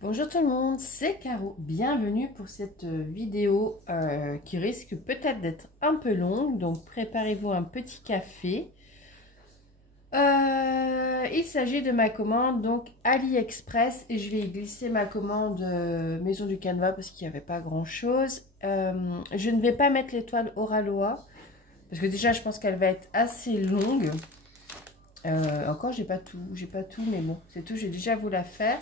Bonjour tout le monde, c'est Caro. Bienvenue pour cette vidéo qui risque peut-être d'être un peu longue. Donc préparez-vous un petit café. Il s'agit de ma commande donc AliExpress et je vais y glisser ma commande Maison du Canevas parce qu'il n'y avait pas grand chose. Je ne vais pas mettre l'étoile Oraloa parce que déjà je pense qu'elle va être assez longue. Encore j'ai pas tout mais bon c'est tout, j'ai déjà vous la faire.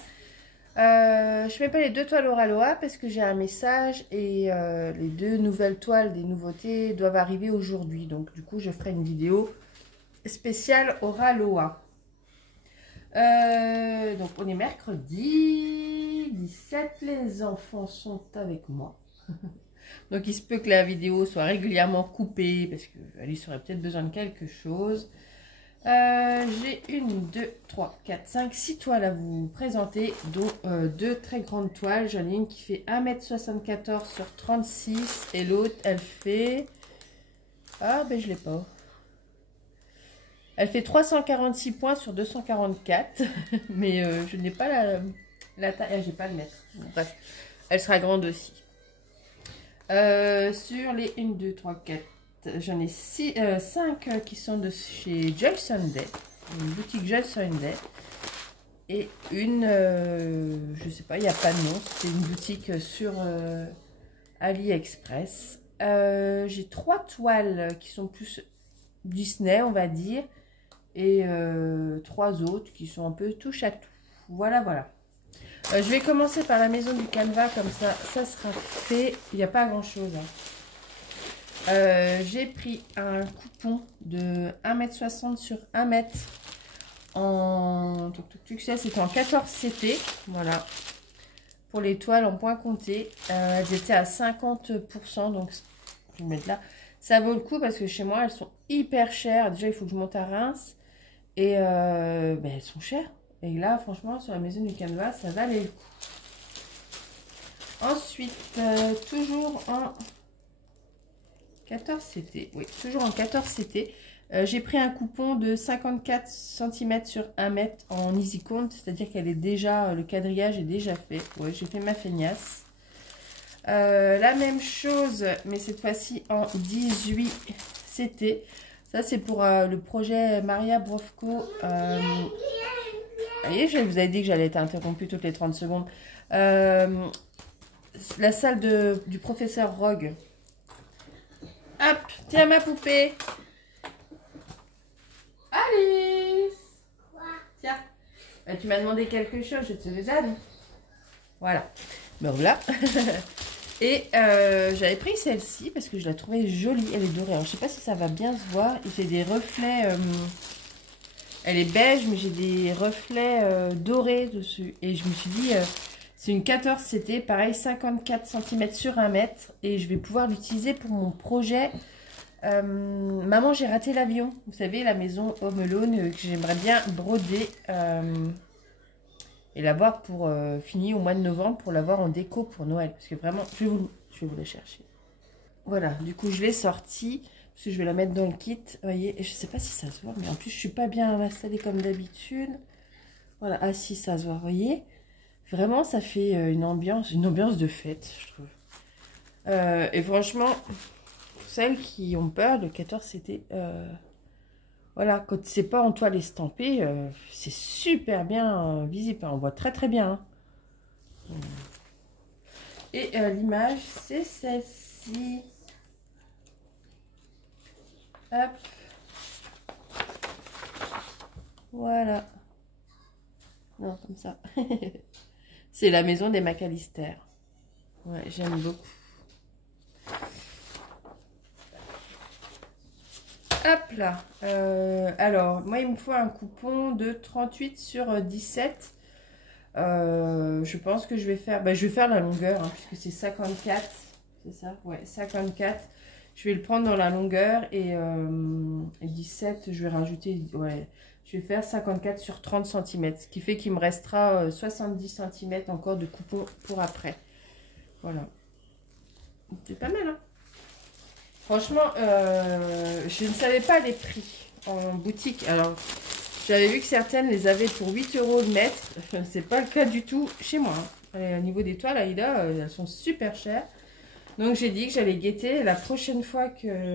Je mets pas les deux toiles Oraloa parce que j'ai un message et les deux nouvelles toiles des nouveautés doivent arriver aujourd'hui. Donc du coup je ferai une vidéo spéciale Oraloa. Donc on est mercredi 17, les enfants sont avec moi. Donc il se peut que la vidéo soit régulièrement coupée parce qu'Alice aurait peut-être besoin de quelque chose. J'ai 1, 2, 3, 4, 5, 6 toiles à vous présenter, dont deux très grandes toiles. J'en ai une qui fait 1,74 m sur 36 et l'autre elle fait... Ah ben je l'ai pas. Elle fait 346 points sur 244, mais je n'ai pas la taille, ah, j'ai pas le mètre. Bref, elle sera grande aussi. Sur les 1, 2, 3, 4... J'en ai 5 qui sont de chez Joy Sunday, une boutique Joy Sunday. Et une, je sais pas, il n'y a pas de nom, c'est une boutique sur AliExpress. J'ai 3 toiles qui sont plus Disney, on va dire. Et 3 autres qui sont un peu touche à tout. Voilà, voilà. Je vais commencer par la Maison du Canevas, comme ça sera fait. Il n'y a pas grand chose. J'ai pris un coupon de 1,60 m sur 1 m en c'était en 14 CT, voilà, pour les toiles en point compté. Elles étaient à 50%, donc je vais mettre là. Ça vaut le coup parce que chez moi elles sont hyper chères. Déjà il faut que je monte à Reims et elles sont chères. Et là franchement sur la Maison du Canevas ça valait le coup. Ensuite toujours en 14 CT, oui, toujours en 14 CT. J'ai pris un coupon de 54 cm sur 1 m en easy count, c'est-à-dire qu'elle est déjà, le quadrillage est déjà fait. Ouais, j'ai fait ma feignasse. La même chose, mais cette fois-ci en 18 CT. Ça, c'est pour le projet Maria Brovko. Vous voyez, je vous avais dit que j'allais être interrompue toutes les 30 secondes. La salle du professeur Rogue. Hop, tiens ma poupée. Alice. Quoi? Tiens, tu m'as demandé quelque chose, je te le donne. Voilà, me voilà. Et j'avais pris celle-ci parce que je la trouvais jolie, elle est dorée. Alors, je sais pas si ça va bien se voir. J'ai des reflets, elle est beige, mais j'ai des reflets dorés dessus. Et je me suis dit... c'est une 14 CT, pareil 54 cm sur 1 m. Et je vais pouvoir l'utiliser pour mon projet Maman, j'ai raté l'avion. Vous savez, la maison Home Alone que j'aimerais bien broder et l'avoir pour fini au mois de novembre pour l'avoir en déco pour Noël. Parce que vraiment, je vais vous la chercher. Voilà, du coup, je l'ai sortie. Parce que je vais la mettre dans le kit. Vous voyez, et je sais pas si ça se voit, mais en plus, je suis pas bien installée comme d'habitude. Voilà, ah si, ça se voit, vous voyez. Vraiment, ça fait une ambiance de fête, je trouve. Et franchement, pour celles qui ont peur, le 14 c'était... voilà, quand c'est pas en toile estampée, c'est super bien visible. On voit très très bien. Hein. Et l'image, c'est celle-ci. Hop. Voilà. Non, comme ça. C'est la maison des McAllister. Ouais, j'aime beaucoup. Hop là. Alors, moi, il me faut un coupon de 38 sur 17. Je pense que je vais faire... je vais faire la longueur, hein, puisque c'est 54. C'est ça? Ouais, 54. Je vais le prendre dans la longueur et 17, je vais rajouter... Ouais, je vais faire 54 sur 30 cm. Ce qui fait qu'il me restera 70 cm encore de coupon pour après. Voilà. C'est pas mal, hein? Franchement, je ne savais pas les prix en boutique. Alors, J'avais vu que certaines les avaient pour 8 € le mètre. C'est pas le cas du tout chez moi. Au niveau des toiles, Aïda, elles sont super chères. Donc j'ai dit que j'allais guetter la prochaine fois que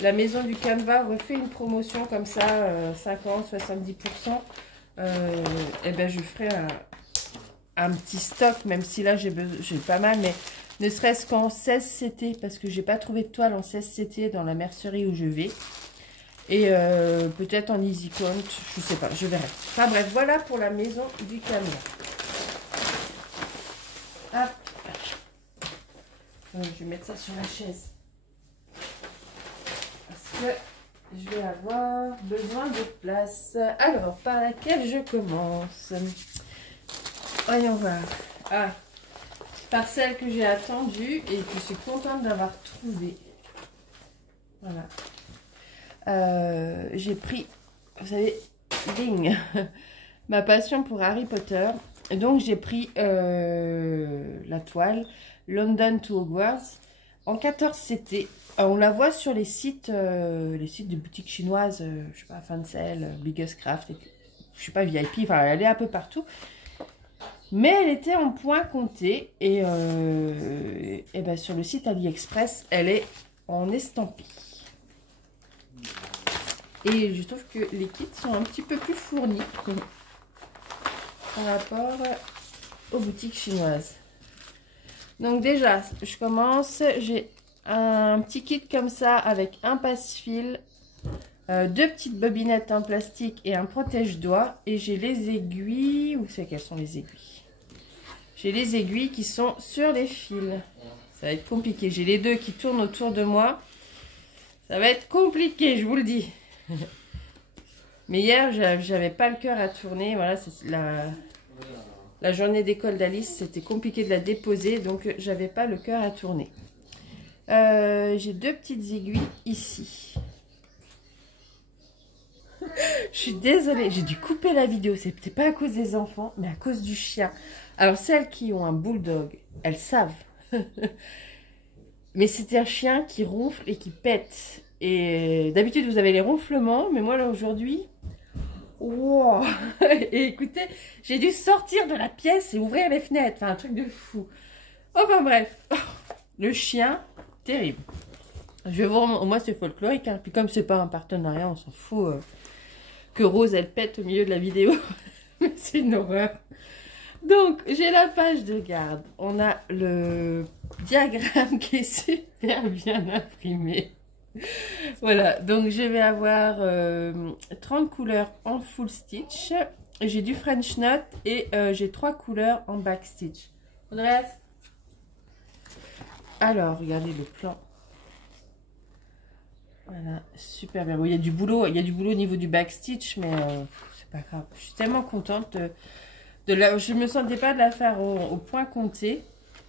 la maison du Canva refait une promotion comme ça, 50, 70%. Et ben je ferai un petit stock, même si là j'ai pas mal, mais ne serait-ce qu'en 16 CT, parce que j'ai pas trouvé de toile en 16 CT dans la mercerie où je vais. Et peut-être en easy count, je sais pas, je verrai. Enfin bref, voilà pour la maison du Canva. Hop. Je vais mettre ça sur la chaise. Parce que je vais avoir besoin de place. Alors, par laquelle je commence? Voyons voir. Ah, par celle que j'ai attendue et que je suis contente d'avoir trouvée. Voilà. J'ai pris, vous savez, ding, ma passion pour Harry Potter. Et donc, j'ai pris la toile London to Hogwarts en 14 CT. On la voit sur les sites de boutiques chinoises, je sais pas, Fancel, Biggest Craft, je sais pas, VIP, enfin, elle est un peu partout. Mais elle était en point compté et ben, sur le site AliExpress, elle est en estampille. Et je trouve que les kits sont un petit peu plus fournis par rapport aux boutiques chinoises. Donc déjà, je commence. J'ai un petit kit comme ça avec un passe-fil, deux petites bobinettes en plastique et un protège-doigts. Et j'ai les aiguilles. Où c'est qu'elles sont les aiguilles? J'ai les aiguilles qui sont sur les fils. Ça va être compliqué. J'ai les deux qui tournent autour de moi. Ça va être compliqué, je vous le dis. Mais hier, j'avais pas le cœur à tourner. Voilà, c'est la journée d'école d'Alice. C'était compliqué de la déposer, donc j'avais pas le cœur à tourner. J'ai deux petites aiguilles ici. Je suis désolée, j'ai dû couper la vidéo. C'était pas à cause des enfants, mais à cause du chien. Alors, celles qui ont un bulldog, elles savent. Mais c'était un chien qui ronfle et qui pète. Et d'habitude, vous avez les ronflements, mais moi, là, aujourd'hui... Wow. Et écoutez, j'ai dû sortir de la pièce et ouvrir les fenêtres. Enfin, un truc de fou. Enfin, bref. Le chien, terrible. Je vais vous remontrer. Moi, c'est folklorique. Hein. Puis comme c'est pas un partenariat, on s'en fout que Rose, elle pète au milieu de la vidéo. C'est une horreur. Donc, j'ai la page de garde. On a le diagramme qui est super bien imprimé. Voilà, donc je vais avoir 30 couleurs en full stitch. J'ai du French knot et j'ai 3 couleurs en back stitch. Andreas? Alors, regardez le plan. Voilà, super bien. Bon, il y a du boulot au niveau du back stitch, mais c'est pas grave. Je suis tellement contente de la... Je me sentais pas de la faire au point compté.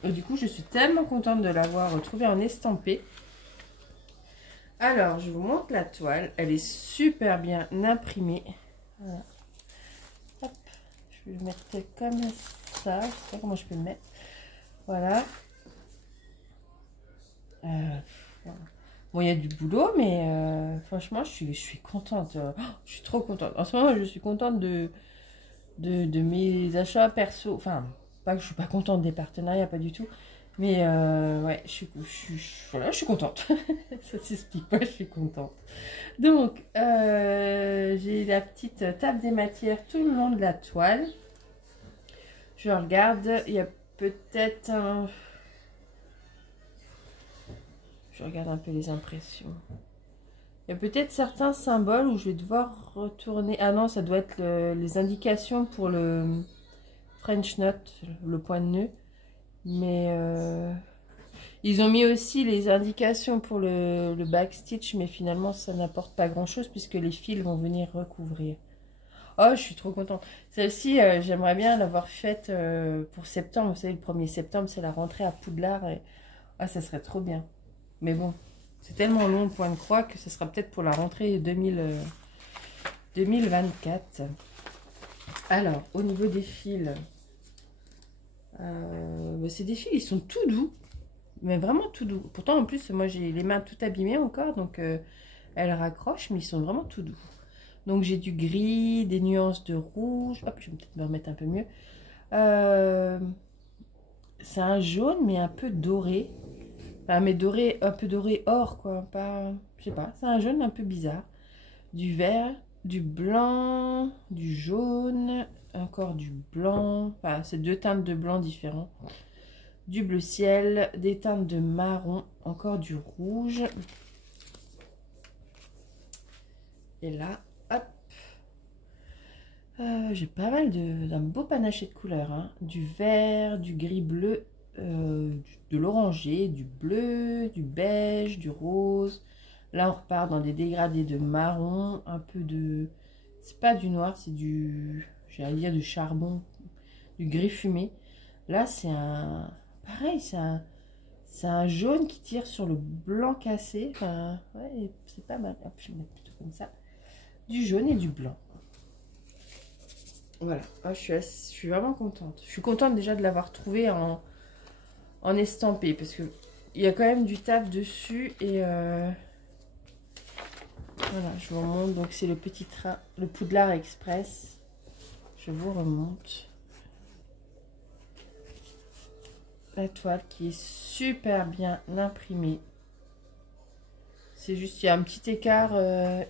Et du coup, je suis tellement contente de l'avoir retrouvée en estampé. Alors, je vous montre la toile. Elle est super bien imprimée. Voilà. Hop. Je vais le mettre comme ça. Je ne sais pas comment je peux le mettre. Voilà. Voilà. Bon, il y a du boulot, mais franchement, je suis contente. Oh, je suis trop contente. En ce moment, je suis contente de mes achats perso. Enfin, pas que je suis pas contente des partenariats, pas du tout. Mais ouais, voilà, je suis contente. Ça s'explique pas, je suis contente. Donc, j'ai la petite table des matières tout le long de la toile. Je regarde, il y a peut-être un... Je regarde un peu les impressions. Il y a peut-être certains symboles où je vais devoir retourner. Ah non, ça doit être les indications pour le French knot, le point de nœud. Mais ils ont mis aussi les indications pour le back stitch, mais finalement ça n'apporte pas grand chose puisque les fils vont venir recouvrir. Oh, je suis trop contente. Celle-ci, j'aimerais bien l'avoir faite pour septembre. Vous savez, le 1er septembre, c'est la rentrée à Poudlard. Et... ah, ça serait trop bien. Mais bon, c'est tellement long le point de croix que ce sera peut-être pour la rentrée 2024. Alors, au niveau des fils... ces défis, ils sont tout doux, mais vraiment tout doux. Pourtant, en plus, moi, j'ai les mains tout abîmées encore, donc elles raccrochent, mais ils sont vraiment tout doux. Donc j'ai du gris, des nuances de rouge. Hop, je vais peut-être me remettre un peu mieux. C'est un jaune, mais un peu doré. Enfin, mais doré, un peu doré or, quoi. Pas, je sais pas, c'est un jaune un peu bizarre. Du vert, du blanc, du jaune, encore du blanc. Enfin, c'est deux teintes de blanc différents. Du bleu ciel, des teintes de marron, encore du rouge. Et là, hop, j'ai pas mal d'un beau panaché de couleurs. Hein. Du vert, du gris bleu, de l'oranger, du bleu, du beige, du rose. Là, on repart dans des dégradés de marron, un peu de... C'est pas du noir, c'est du... J'allais dire du charbon, du gris fumé. Là, c'est un... Pareil, c'est un jaune qui tire sur le blanc cassé. Enfin, ouais, c'est pas mal. Hop, je vais mettre plutôt comme ça. Du jaune et du blanc. Voilà, ah, je suis vraiment contente. Je suis contente déjà de l'avoir trouvé en estampé parce que il y a quand même du taf dessus et voilà, je vous remonte. Donc c'est le petit train, le Poudlard Express. Je vous remonte la toile qui est super bien imprimée. C'est juste, il y a un petit écart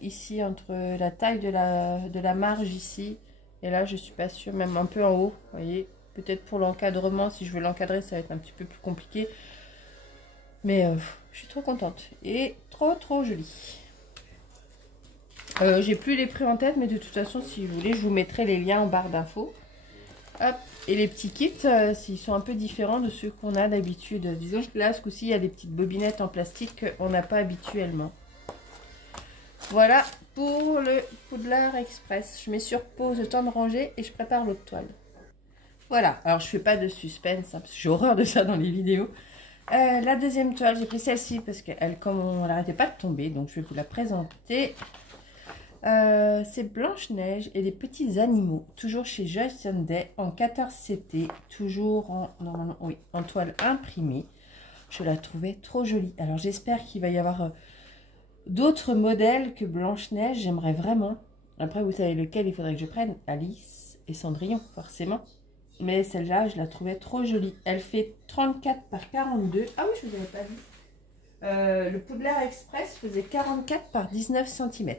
ici entre la taille de la marge ici. Et là, je suis pas sûre, même un peu en haut. Vous voyez, peut-être pour l'encadrement, si je veux l'encadrer, ça va être un petit peu plus compliqué. Mais je suis trop contente. Et trop jolie. J'ai plus les prix en tête, mais de toute façon, si vous voulez, je vous mettrai les liens en barre d'infos. Hop. Et les petits kits, s'ils sont un peu différents de ceux qu'on a d'habitude. Disons que là, ce coup-ci, il y a des petites bobinettes en plastique qu'on n'a pas habituellement. Voilà pour le Poudlard Express. Je mets sur pause le temps de ranger et je prépare l'autre toile. Voilà, alors je fais pas de suspense, hein, parce que j'ai horreur de ça dans les vidéos. La deuxième toile, j'ai pris celle-ci parce qu'elle, comme on n'arrêtait pas de tomber, donc je vais vous la présenter. C'est Blanche-Neige et les petits animaux, toujours chez Joy Sunday en 14 CT, toujours en, normalement, oui, en toile imprimée. Je la trouvais trop jolie. Alors j'espère qu'il va y avoir d'autres modèles que Blanche-Neige, j'aimerais vraiment. Après, vous savez lequel il faudrait que je prenne? Alice et Cendrillon, forcément. Mais celle-là, je la trouvais trop jolie. Elle fait 34 par 42. Ah oui, je vous avais pas dit. Le Poudlard Express faisait 44 par 19 cm.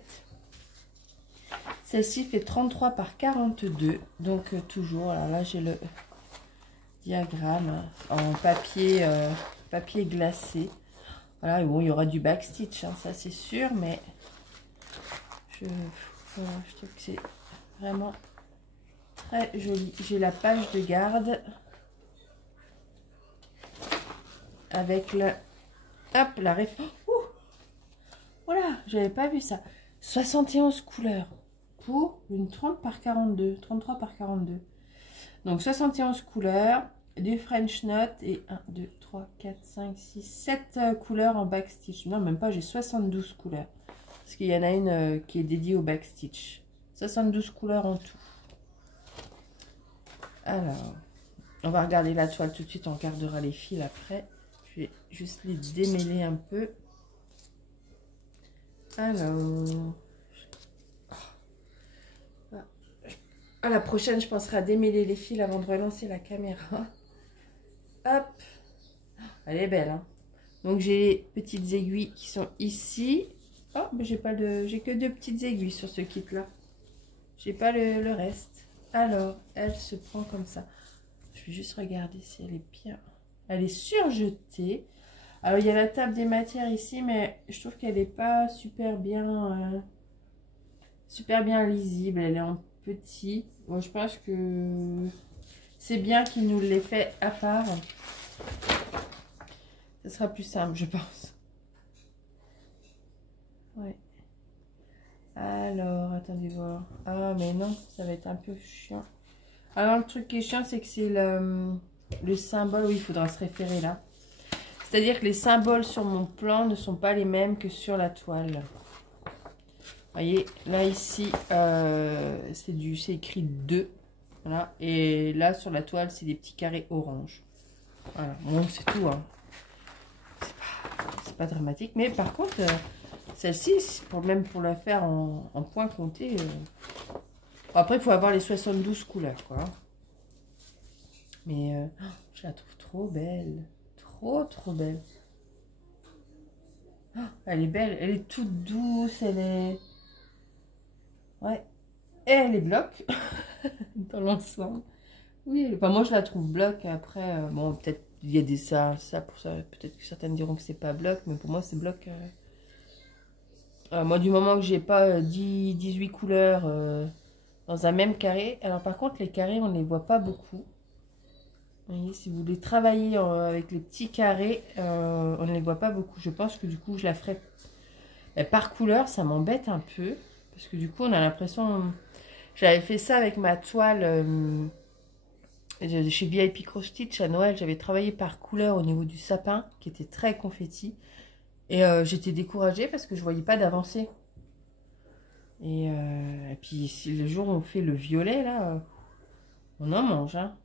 Celle-ci fait 33 par 42. Donc, toujours, alors là, j'ai le diagramme en papier, papier glacé. Voilà, bon, il y aura du backstitch, hein, ça c'est sûr, mais voilà, je trouve que c'est vraiment très joli. J'ai la page de garde avec la, hop, la référence. Voilà, j'avais pas vu ça. 71 couleurs pour une 30 par 42, 33 par 42. Donc 71 couleurs. Du French Knot et 1, 2, 3, 4, 5, 6, 7 couleurs en backstitch. Non, même pas, j'ai 72 couleurs. Parce qu'il y en a une qui est dédiée au backstitch. 72 couleurs en tout. Alors, on va regarder la toile tout de suite. On regardera les fils après. Je vais juste les démêler un peu. Alors... à la prochaine, je penserai à démêler les fils avant de relancer la caméra. Hop, elle est belle, hein. Donc j'ai les petites aiguilles qui sont ici. Oh, mais j'ai que deux petites aiguilles sur ce kit là. J'ai pas le reste. Alors, elle se prend comme ça. Je vais juste regarder si elle est bien. Elle est surjetée. Alors il y a la table des matières ici, mais je trouve qu'elle n'est pas super bien lisible. Elle est en petit. Bon, je pense que c'est bien qu'il nous l'ait fait à part. Ce sera plus simple, je pense. Ouais. Alors, attendez voir. Ah, mais non, ça va être un peu chiant. Alors, le truc qui est chiant, c'est que c'est le symbole. Oui, il faudra se référer là. C'est-à-dire que les symboles sur mon plan ne sont pas les mêmes que sur la toile. Vous voyez, là, ici, c'est écrit 2. Voilà. Et là, sur la toile, c'est des petits carrés orange. Voilà. Bon, c'est tout, hein. C'est pas dramatique. Mais par contre, Celle-ci, même pour la faire en point compté. Après, il faut avoir les 72 couleurs, quoi. Mais je la trouve trop belle. Trop belle. Oh, elle est belle. Elle est toute douce. Elle est... Ouais. Et elle est bloc. Dans l'ensemble. Oui, enfin, moi, je la trouve bloc. Après, bon, peut-être il y a des ça pour ça. Peut-être que certaines diront que c'est pas bloc. Mais pour moi, c'est bloc. Moi, du moment que j'ai pas 18 couleurs dans un même carré. Alors, par contre, les carrés, on ne les voit pas beaucoup. Vous voyez, si vous voulez travailler avec les petits carrés, on ne les voit pas beaucoup. Je pense que du coup, je la ferai par couleur. Ça m'embête un peu. Parce que du coup, on a l'impression... J'avais fait ça avec ma toile chez VIP Cross Stitch à Noël. J'avais travaillé par couleur au niveau du sapin, qui était très confetti. Et j'étais découragée parce que je ne voyais pas d'avancée. Et puis, si le jour où on fait le violet, là, on en mange, hein.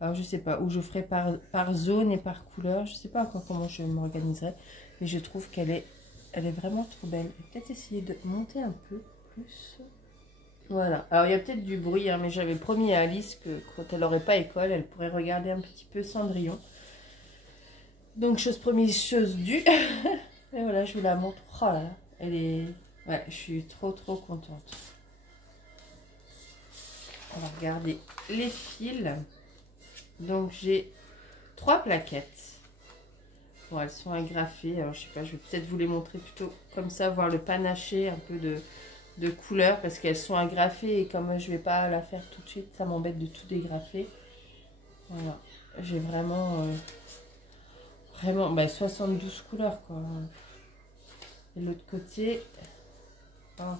Alors, je sais pas, où je ferai par zone et par couleur. Je sais pas encore comment je m'organiserai. Mais je trouve qu'elle est vraiment trop belle. Je vais peut-être essayer de monter un peu plus. Voilà. Alors, il y a peut-être du bruit, hein, mais j'avais promis à Alice que quand elle n'aurait pas école, elle pourrait regarder un petit peu Cendrillon. Donc, chose promise, chose due. Et voilà, je vous la montre. Oh là là, elle est... Ouais, je suis trop contente. On va regarder les fils. Donc, j'ai 3 plaquettes. Bon, elles sont agrafées. Alors, je sais pas, je vais peut-être vous les montrer plutôt comme ça, voir le panaché un peu de couleurs parce qu'elles sont agrafées et comme je vais pas la faire tout de suite, ça m'embête de tout dégrafer. Voilà. J'ai vraiment 72 couleurs, quoi. Et l'autre côté... Oh.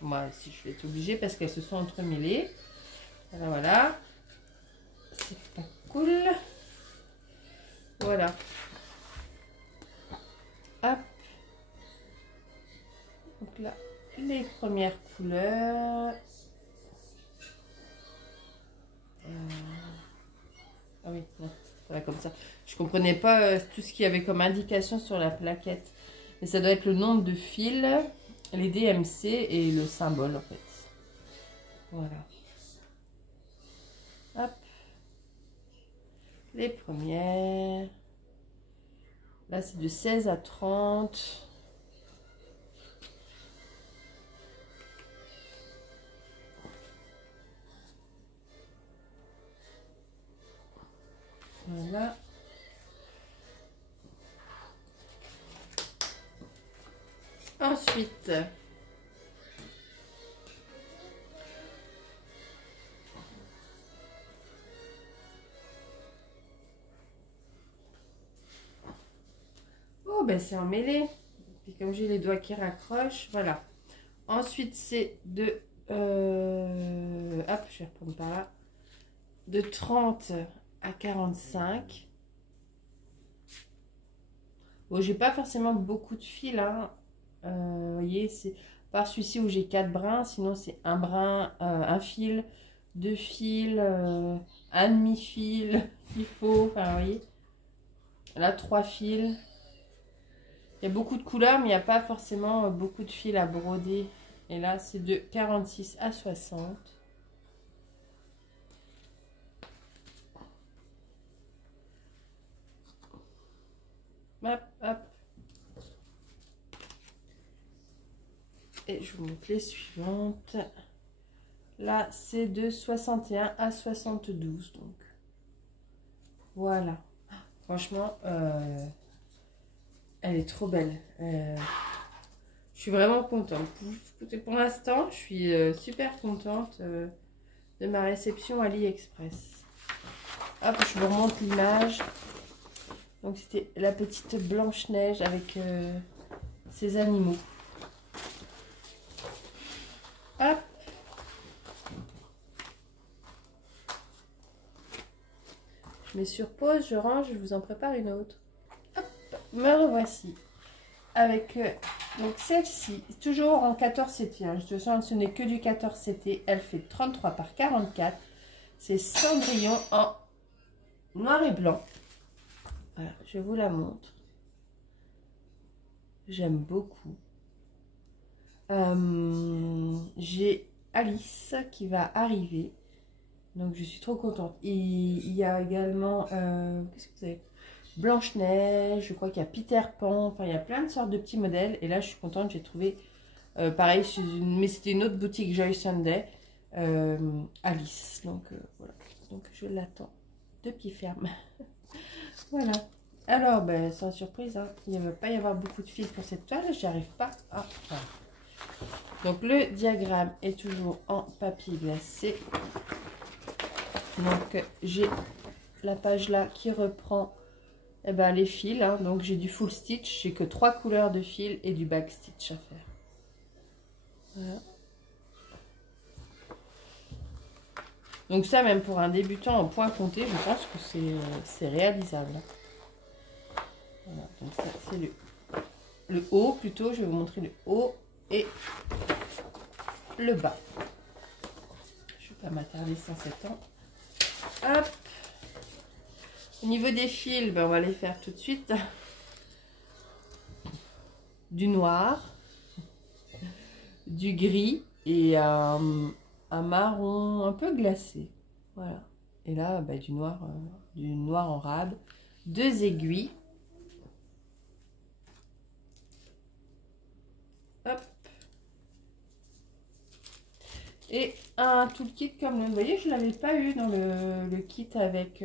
Moi, si je vais être obligée parce qu'elles se sont entremêlées. Voilà. C'est pas cool. Voilà. Hop. Donc là, les premières couleurs. Ah oui, non, voilà comme ça. Je comprenais pas tout ce qu'il y avait comme indication sur la plaquette. Mais ça doit être le nombre de fils, les DMC et le symbole en fait. Voilà. Hop. Les premières. Là, c'est de 16 à 30. Voilà. Ensuite, oh ben c'est emmêlé. Puis comme j'ai les doigts qui raccrochent, voilà. Ensuite, c'est de hop, je vais reprendre par là. De 30 à 45. Bon, j'ai pas forcément beaucoup de fils, hein. Vous voyez, c'est par celui-ci où j'ai 4 brins, sinon c'est un brin, un fil, 2 fils, un demi-fil, il faut, enfin, vous voyez. Là, 3 fils. Il y a beaucoup de couleurs, mais il n'y a pas forcément beaucoup de fils à broder. Et là, c'est de 46 à 60. Hop, hop. Et je vous montre les suivantes. Là, c'est de 61 à 72. Donc, voilà. Franchement, elle est trop belle. Je suis vraiment contente. Pour l'instant, je suis super contente de ma réception AliExpress. Hop, je vous remonte l'image. Donc, c'était la petite Blanche-Neige avec ses animaux. Hop. Je mets sur pause, je range, je vous en prépare une autre. Hop, me revoici. Avec donc celle-ci, toujours en 14 CT. Hein. De toute façon, ce n'est que du 14 CT. Elle fait 33 par 44. C'est Cendrillon en noir et blanc. Voilà, je vous la montre. J'aime beaucoup. J'ai Alice qui va arriver. Donc je suis trop contente. Il y a également, qu'est-ce que vous avez? Blanche-Neige, je crois qu'il y a Peter Pan. Enfin, il y a plein de sortes de petits modèles. Et là, je suis contente, j'ai trouvé, pareil, mais c'était une autre boutique Joy Sunday. Alice. Donc voilà. Donc je l'attends de pied ferme. Voilà. Alors, ben, sans surprise, hein, il ne va pas y avoir beaucoup de fils pour cette toile. J'y arrive pas à faire. Donc le diagramme est toujours en papier glacé. Donc j'ai la page là qui reprend eh ben, les fils. Hein. Donc j'ai du full stitch, j'ai que 3 couleurs de fils et du back stitch à faire. Voilà. Donc ça, même pour un débutant en point compté, je pense que c'est réalisable. Voilà, donc ça c'est le haut plutôt. Je vais vous montrer le haut et le bas. Je ne vais pas m'attarder sans 7 ans. Hop. Au niveau des fils, ben on va les faire tout de suite. Du noir, du gris et un marron un peu glacé. Voilà. Et là, ben, du noir en rade. 2 aiguilles. Hop. Et un toolkit comme le, vous voyez, je ne l'avais pas eu dans le kit avec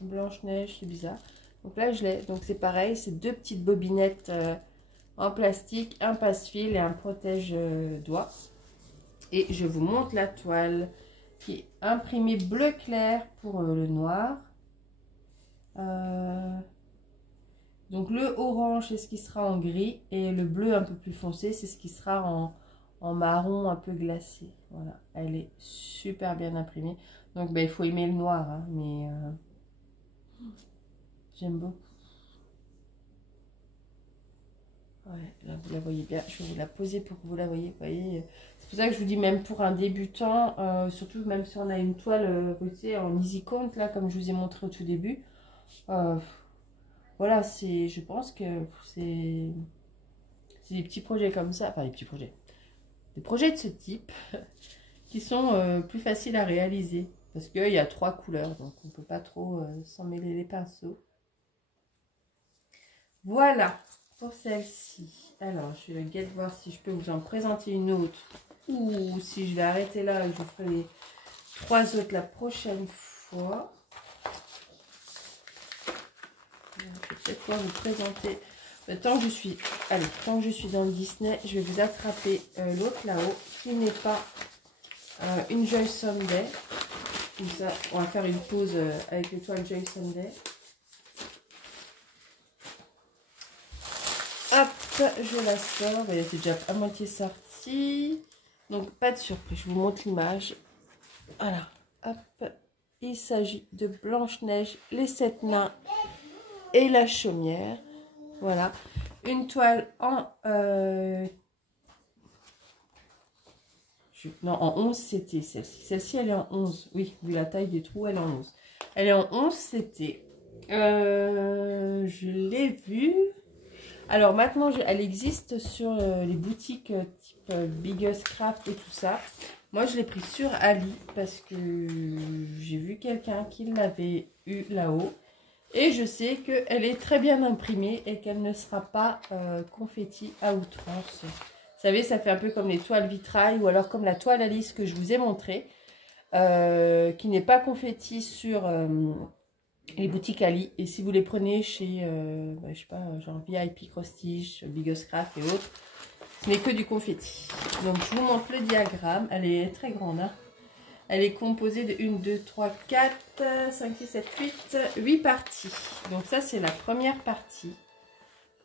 Blanche-Neige, c'est bizarre. Donc là, je l'ai. Donc c'est pareil, c'est 2 petites bobinettes en plastique, un passe-fil et un protège-doigt. Et je vous montre la toile qui est imprimée bleu clair pour le noir. Donc le orange, c'est ce qui sera en gris. Et le bleu un peu plus foncé, c'est ce qui sera en marron un peu glacé. Voilà, elle est super bien imprimée. Donc ben, il faut aimer le noir, hein, mais j'aime beaucoup. Ouais, là vous la voyez bien, je vais vous la poser pour que vous la voyez. Vous voyez, c'est pour ça que je vous dis, même pour un débutant, surtout même si on a une toile, vous savez, en easy count, là, comme je vous ai montré au tout début. Voilà, je pense que c'est des petits projets comme ça, enfin des petits projets. Des projets de ce type qui sont plus faciles à réaliser parce qu'il y a 3 couleurs, donc on ne peut pas trop s'en mêler les pinceaux. Voilà pour celle-ci. Alors, je vais guetter voir si je peux vous en présenter une autre ou si je vais arrêter là et je vous ferai les 3 autres la prochaine fois. Je vais peut-être pouvoir vous présenter. Tant que je suis, allez, tant que je suis dans le Disney, je vais vous attraper l'autre là-haut qui n'est pas une Joy Sunday. Comme ça, on va faire une pause avec les toiles Joy Sunday. Hop, je la sors. Elle était déjà à moitié sortie. Donc, pas de surprise. Je vous montre l'image. Voilà. Hop. Il s'agit de Blanche-Neige, les 7 nains et la chaumière. Voilà. Une toile en... non, en 11, c'était celle-ci. Celle-ci, elle est en 11. Oui, vu la taille des trous, elle est en 11. Elle est en 11, c'était... je l'ai vue. Alors maintenant, elle existe sur les boutiques type Biggest Craft et tout ça. Moi, je l'ai pris sur Ali parce que j'ai vu quelqu'un qui l'avait eu là-haut. Et je sais qu'elle est très bien imprimée et qu'elle ne sera pas confetti à outrance. Vous savez, ça fait un peu comme les toiles vitrail ou alors comme la toile Alice que je vous ai montrée. Qui n'est pas confetti sur... les boutiques Ali, et si vous les prenez chez, je sais pas, genre VIP Cross-Stitch, Biggest Craft et autres, ce n'est que du confetti. Donc je vous montre le diagramme, elle est très grande, hein. Elle est composée de 1, 2, 3, 4, 5, 6, 7, 8 parties. Donc ça c'est la première partie.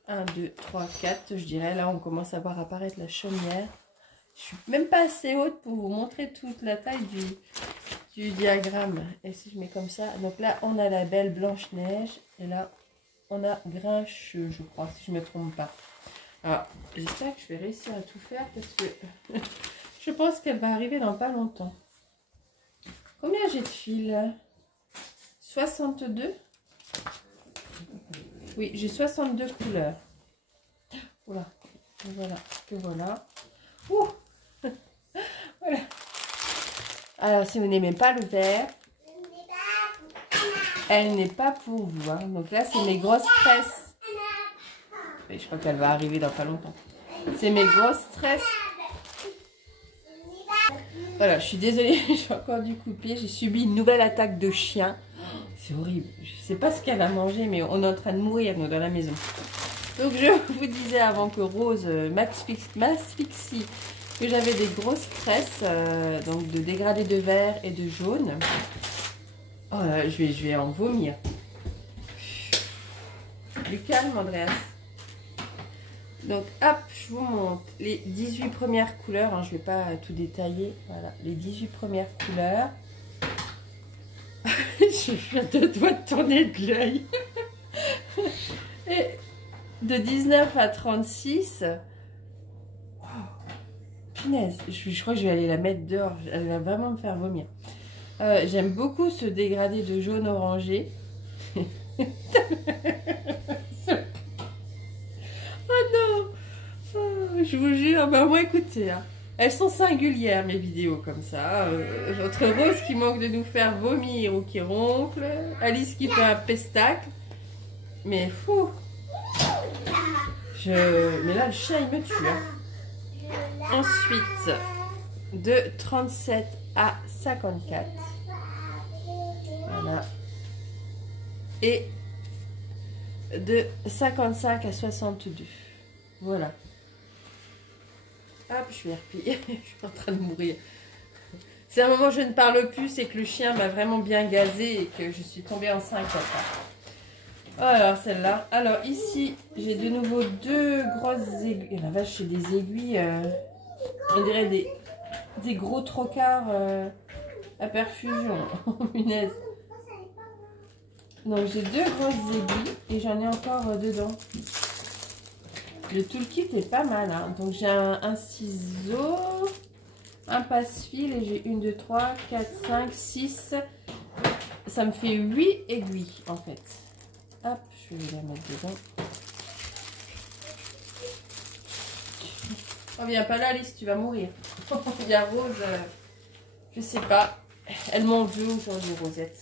1, 2, 3, 4, je dirais, là on commence à voir apparaître la chaumière. Je suis même pas assez haute pour vous montrer toute la taille du diagramme. Et si je mets comme ça, donc là on a la belle Blanche-Neige et là on a Grincheux, je crois, si je ne me trompe pas. Alors j'espère que je vais réussir à tout faire parce que je pense qu'elle va arriver dans pas longtemps. Combien j'ai de fils? 62. Oui, j'ai 62 couleurs. Voilà, voilà, que voilà. Ouh. Voilà. Alors, si vous n'aimez pas le vert, elle n'est pas pour vous. Hein. Donc là, c'est mes grosses tresses. Et je crois qu'elle va arriver dans pas longtemps. C'est mes grosses tresses. Voilà, je suis désolée, j'ai encore dû couper. J'ai subi une nouvelle attaque de chien. C'est horrible. Je sais pas ce qu'elle a mangé, mais on est en train de mourir nous, dans la maison. Donc je vous disais avant que Rose m'asphyxie que j'avais des grosses tresses, donc de dégradés de vert et de jaune. Oh là, je vais en vomir. Du calme, Andreas. Donc hop, je vous montre les 18 premières couleurs. Hein, je ne vais pas tout détailler. Voilà, les 18 premières couleurs. Je suis à deux doigts de tourner de l'œil. Et de 19 à 36. Oh, punaise, je crois que je vais aller la mettre dehors. Elle va vraiment me faire vomir. J'aime beaucoup ce dégradé de jaune orangé. Oh non, oh, je vous jure, bah moi écoutez, hein, elles sont singulières mes vidéos comme ça. Entre Rose qui manque de nous faire vomir ou qui ronfle, Alice qui fait un pestacle. Mais fou. Mais là le chien il me tue. Hein. Ensuite, de 37 à 54. Voilà. Et de 55 à 62. Voilà. Hop, je vais replier. Je suis en train de mourir. C'est un moment où je ne parle plus, c'est que le chien m'a vraiment bien gazé et que je suis tombée enceinte. Alors, celle-là. Alors, ici, j'ai de nouveau deux grosses aiguilles. La vache, c'est des aiguilles. On dirait des gros trocards à perfusion. Punaise. Donc, j'ai deux grosses aiguilles et j'en ai encore dedans. Le toolkit est pas mal. Hein. Donc, j'ai un ciseau, un passe-fil et j'ai 1, 2, 3, 4, 5, 6. Ça me fait 8 aiguilles en fait. Hop, je vais la mettre dedans. Oh, viens pas là, Alice, tu vas mourir. Il y a Rose, je sais pas. Elle m'en veut aujourd'hui, Rosette.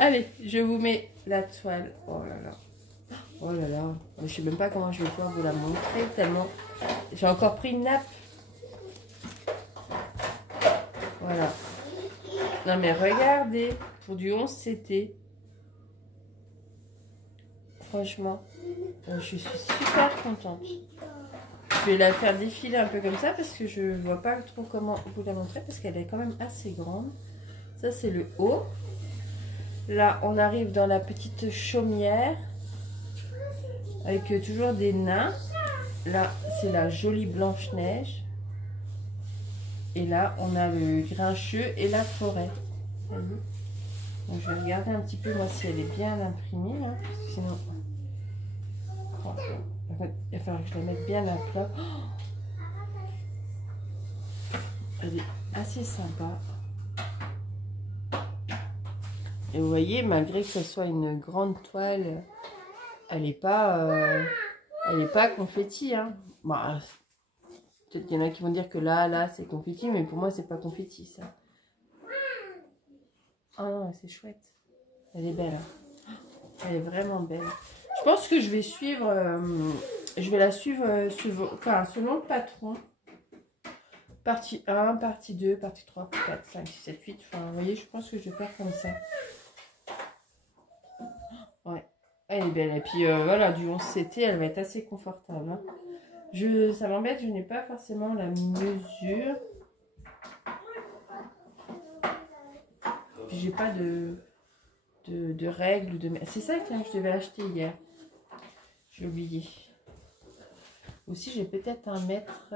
Allez, je vous mets la toile. Oh là là. Oh là là. Je sais même pas comment je vais pouvoir vous la montrer tellement. J'ai encore pris une nappe. Voilà. Non mais regardez. Pour du 11 CT. Franchement, je suis super contente. Je vais la faire défiler un peu comme ça parce que je vois pas trop comment vous la montrer parce qu'elle est quand même assez grande. Ça c'est le haut. Là on arrive dans la petite chaumière avec toujours des nains. Là c'est la jolie Blanche-Neige. Et là on a le Grincheux et la forêt. Donc, je vais regarder un petit peu moi si elle est bien imprimée. Hein, parce que sinon... Oh, il va falloir que je la mette bien à plat. Elle est assez sympa. Et vous voyez, malgré que ce soit une grande toile, elle n'est pas confetti. Hein. Bah, peut-être qu'il y en a qui vont dire que là, c'est confetti, mais pour moi, c'est pas confetti, ça. Ah non, c'est chouette. Elle est belle. Hein. Elle est vraiment belle. Je pense que je vais suivre, je vais la suivre selon le patron. Partie 1, partie 2, partie 3, 4, 5, 6, 7, 8. Enfin, vous voyez, je pense que je vais faire comme ça. Ouais, elle est belle. Et puis voilà, du 11 CT, elle va être assez confortable. Hein. Ça m'embête, je n'ai pas forcément la mesure. Puis j'ai pas de règles. C'est ça que je devais acheter hier. J'ai oublié. Aussi, j'ai peut-être un mètre.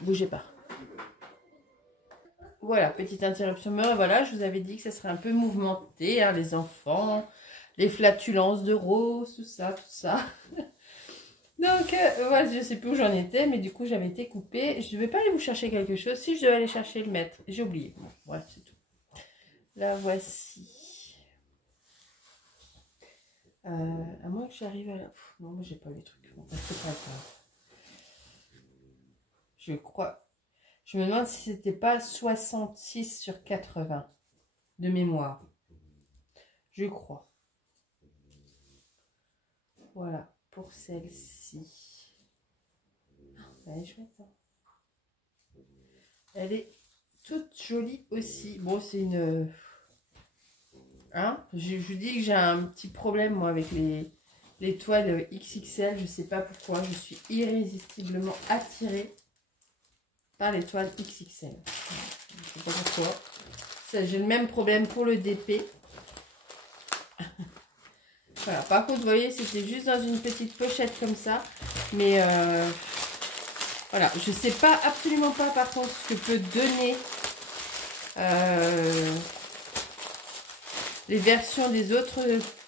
Bougez pas. Voilà, petite interruption. Mais voilà, je vous avais dit que ça serait un peu mouvementé, hein, les enfants, les flatulences de Rose, tout ça, tout ça. Donc, voilà, je sais plus où j'en étais, mais du coup, j'avais été coupée. Je ne vais pas aller vous chercher quelque chose. Si, je devais aller chercher le mètre. J'ai oublié. Bon, voilà, c'est tout. La voici. À moins que j'arrive à la... non, moi j'ai pas les trucs. Bon, c'est pas grave. Je crois. Je me demande si c'était pas 66 sur 80 de mémoire. Je crois. Voilà pour celle-ci. Elle est chouette. Hein, elle est toute jolie aussi. Bon, c'est une... Hein, je vous dis que j'ai un petit problème moi avec les toiles XXL. Je sais pas pourquoi. Je suis irrésistiblement attirée par les toiles XXL. Je sais pas pourquoi. J'ai le même problème pour le DP. Voilà. Par contre, vous voyez, c'était juste dans une petite pochette comme ça. Mais voilà, je sais pas, absolument pas par contre ce que peut donner les versions des autres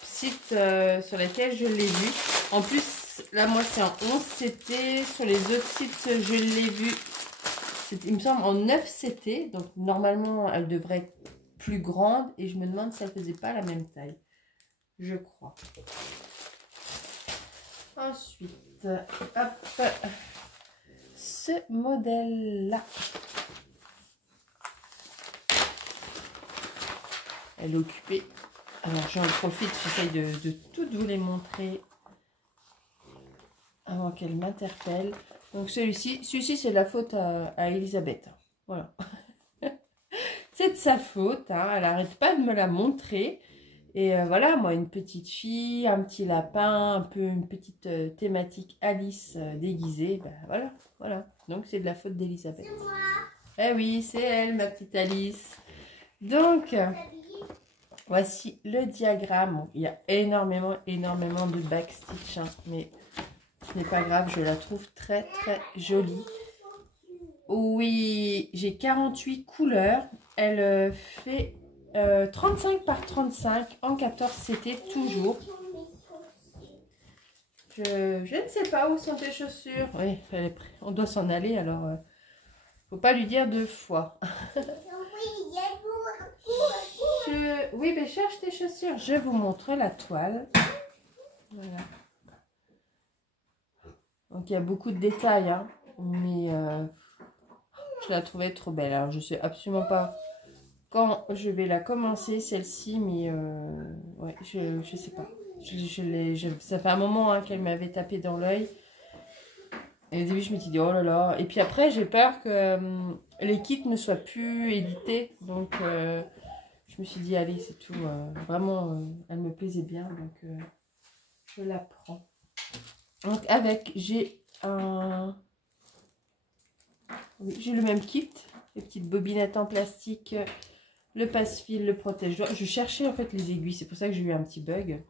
sites sur lesquels je l'ai vu. En plus, là, moi, c'est en 11 CT. Sur les autres sites, je l'ai vu, il me semble, en 9 CT. Donc, normalement, elle devrait être plus grande. Et je me demande si elle faisait pas la même taille. Je crois. Ensuite, hop, ce modèle-là. Elle est occupée. Alors, j'en profite, j'essaye de toutes vous les montrer avant qu'elle m'interpelle. Donc, celui-ci, c'est la faute à Elisabeth. Voilà. C'est de sa faute. Hein. Elle n'arrête pas de me la montrer. Et voilà, moi, une petite fille, un petit lapin, un peu une petite thématique Alice déguisée. Ben, voilà. Donc, c'est de la faute d'Elisabeth. C'est moi. Eh oui, c'est elle, ma petite Alice. Donc, voici le diagramme. Bon, il y a énormément de backstitch. Hein, mais ce n'est pas grave, je la trouve très, très jolie. Oui, j'ai 48 couleurs. Elle fait... 35 par 35 en 14 CT toujours. Je ne sais pas où sont tes chaussures. Oui, on doit s'en aller alors. Faut pas lui dire deux fois. Oui, mais cherche tes chaussures. Je vous montre la toile. Voilà. Donc il y a beaucoup de détails, hein, mais je la trouvais trop belle. Alors je sais absolument pas quand je vais la commencer, celle-ci, mais ouais, je sais pas. Ça fait un moment hein, qu'elle m'avait tapé dans l'œil. Et au début, je me suis dit, oh là là. Et puis après, j'ai peur que les kits ne soient plus édités. Donc, je me suis dit, allez, c'est tout. Vraiment, elle me plaisait bien. Donc, je la prends. Donc, j'ai un... Oui, j'ai le même kit. Les petites bobinettes en plastique. Le passe-fil, le protège-doigts. Je cherchais en fait les aiguilles, c'est pour ça que j'ai eu un petit bug.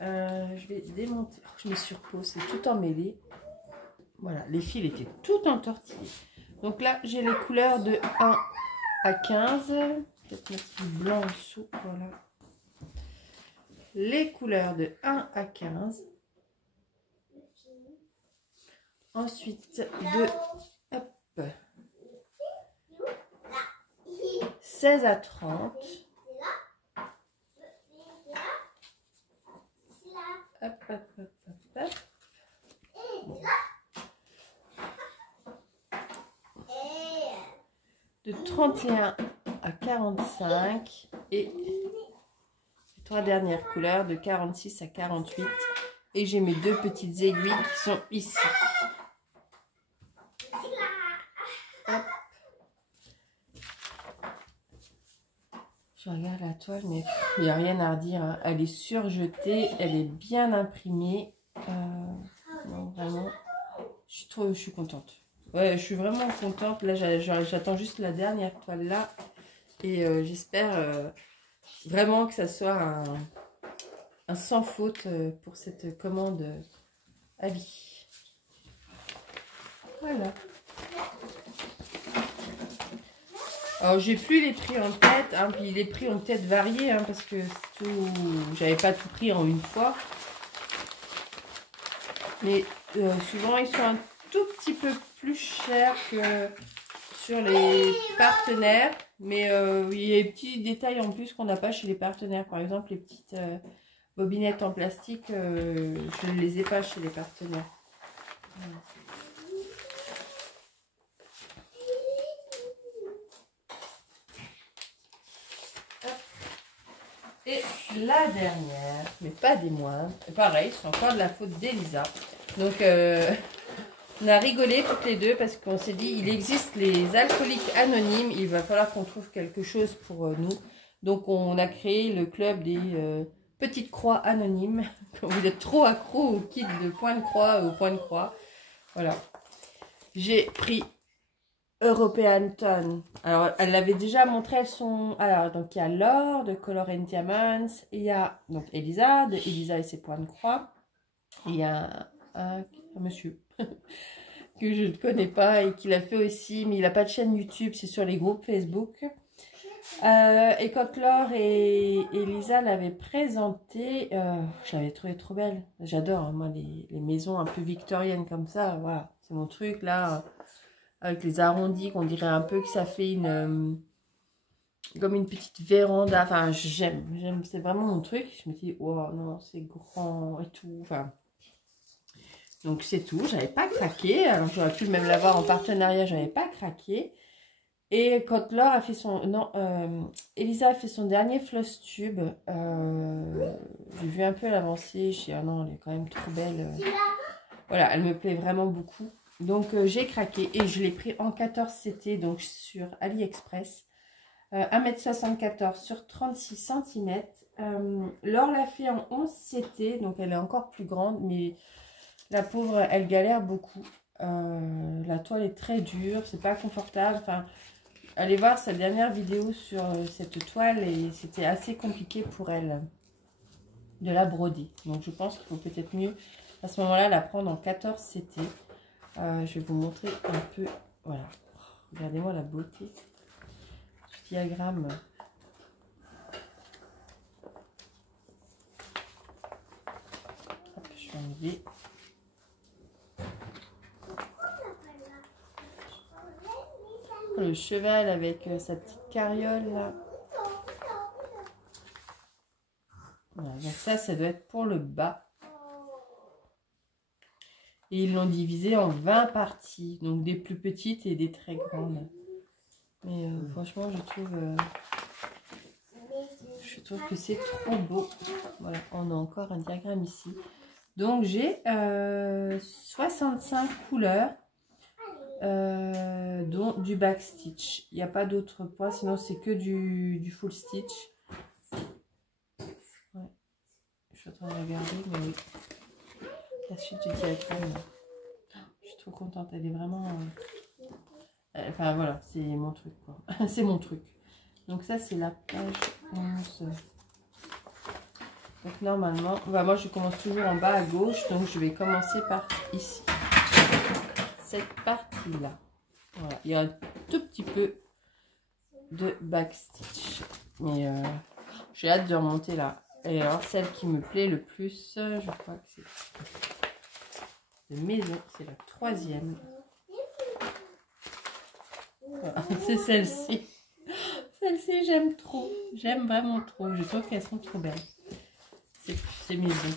Je vais démonter. Oh, je me surpose, c'est tout emmêlé. Voilà, les fils étaient tout entortillés. Donc là, j'ai les couleurs de 1 à 15. Peut-être mettre du blanc en dessous. Voilà. Les couleurs de 1 à 15. Ensuite, de... Hop. 16 à 30. Hop, hop, hop, hop, hop. Bon. De 31 à 45. Et les trois dernières couleurs de 46 à 48. Et j'ai mes deux petites aiguilles qui sont ici. Hop. Je regarde la toile, mais il n'y a rien à redire. Hein. Elle est surjetée, elle est bien imprimée. Non, vraiment, je suis contente. Ouais, je suis vraiment contente. Là, j'attends juste la dernière toile là. Et j'espère vraiment que ça soit un sans faute pour cette commande à vie. Voilà. Alors, j'ai plus les prix en tête, hein, puis les prix ont peut-être varié, hein, parce que j'avais pas tout pris en une fois. Mais souvent, ils sont un tout petit peu plus chers que sur les partenaires. Mais il y a des petits détails en plus qu'on n'a pas chez les partenaires. Par exemple, les petites bobinettes en plastique, je ne les ai pas chez les partenaires. Voilà. Et la dernière, mais pas des moindres, pareil, c'est encore de la faute d'Elisa. Donc, on a rigolé toutes les deux parce qu'on s'est dit, il existe les alcooliques anonymes, il va falloir qu'on trouve quelque chose pour nous. Donc, on a créé le club des petites croix anonymes. Quand vous êtes trop accro au kit de point de croix, au point de croix. Voilà. J'ai pris European Ton. Alors, elle l'avait déjà montré, elles sont... Alors, donc, il y a Laure de Color and Diamonds. Il y a, donc, Elisa, de Elisa et ses points de croix. Il y a un monsieur que je ne connais pas et qui l'a fait aussi, mais il n'a pas de chaîne YouTube, c'est sur les groupes Facebook. Et quand Laure et Elisa l'avaient présenté, je l'avais trouvé trop belle. J'adore, hein, moi, les maisons un peu victoriennes comme ça. Voilà, c'est mon truc, là... avec les arrondis, qu'on dirait un peu que ça fait une comme une petite véranda. Enfin, j'aime, c'est vraiment mon truc. Je me dis, oh non, c'est grand et tout. Enfin, donc c'est tout. J'avais pas craqué. Alors j'aurais pu même l'avoir en partenariat, j'avais pas craqué. Et quand Laure a fait son, non, Elisa a fait son dernier floss tube, j'ai vu un peu l'avancée. Je dis, ah non, elle est quand même trop belle. Voilà, elle me plaît vraiment beaucoup. Donc, j'ai craqué et je l'ai pris en 14 CT, donc sur AliExpress. 1,74 m sur 36 cm. Laure l'a fait en 11 CT, donc elle est encore plus grande, mais la pauvre, elle galère beaucoup. La toile est très dure, c'est pas confortable. Enfin, allez voir sa dernière vidéo sur cette toile et c'était assez compliqué pour elle de la broder. Donc, je pense qu'il faut peut-être mieux à ce moment-là la prendre en 14 CT. Je vais vous montrer un peu, voilà, regardez-moi la beauté du diagramme. Hop, je vais enlever. Le cheval avec sa petite carriole là. Voilà, donc ça doit être pour le bas. Et ils l'ont divisé en 20 parties, donc des plus petites et des très grandes. Mais franchement, je trouve que c'est trop beau. Voilà, on a encore un diagramme ici. Donc j'ai 65 couleurs, dont du backstitch. Il n'y a pas d'autres points, sinon c'est que du full stitch. Ouais. Je suis en train de regarder, mais oui. La suite du diagramme. Je suis trop contente, elle est vraiment... Enfin voilà, c'est mon truc quoi. C'est mon truc. Donc ça c'est la page 11. Donc normalement, bah, moi je commence toujours en bas à gauche, donc je vais commencer par ici. Cette partie là. Voilà, il y a un tout petit peu de backstitch. Mais j'ai hâte de remonter là. Et alors celle qui me plaît le plus, je crois que c'est de maison, c'est la 3e. Voilà, c'est celle-ci. Celle-ci, j'aime trop. J'aime vraiment trop. Je trouve qu'elles sont trop belles. C'est maison.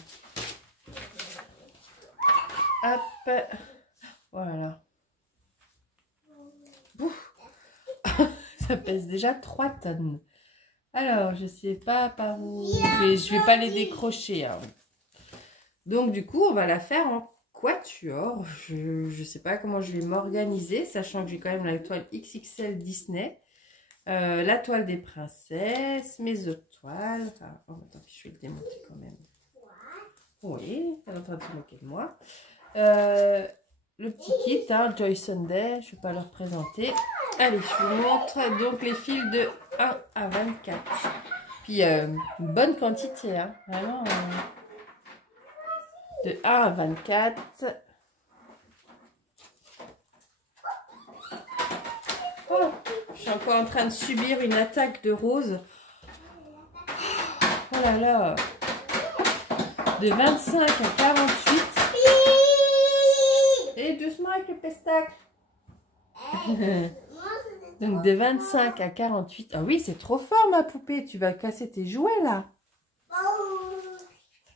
Hop. Voilà. Ouf. Ça pèse déjà 3 tonnes. Alors, je sais pas par où... Je vais pas les décrocher. Hein. Donc, du coup, on va la faire en quatuor. Je sais pas comment je vais m'organiser, sachant que j'ai quand même la toile XXL Disney. La toile des princesses, mes autres toiles. Enfin, oh, attends, je vais le démonter quand même. Oui, elle est en train de se moquer de moi. Le petit kit, hein, Joy Sunday, je ne vais pas le représenter. Allez, je vous montre donc les fils de 1 à 24. Puis, une bonne quantité, hein, vraiment. De 1 à 24. Oh, je suis encore en train de subir une attaque de rose. Oh là là. De 25 à 48. Et doucement avec le pestac. Donc de 25 à 48. Ah oui, c'est trop fort ma poupée. Tu vas casser tes jouets là.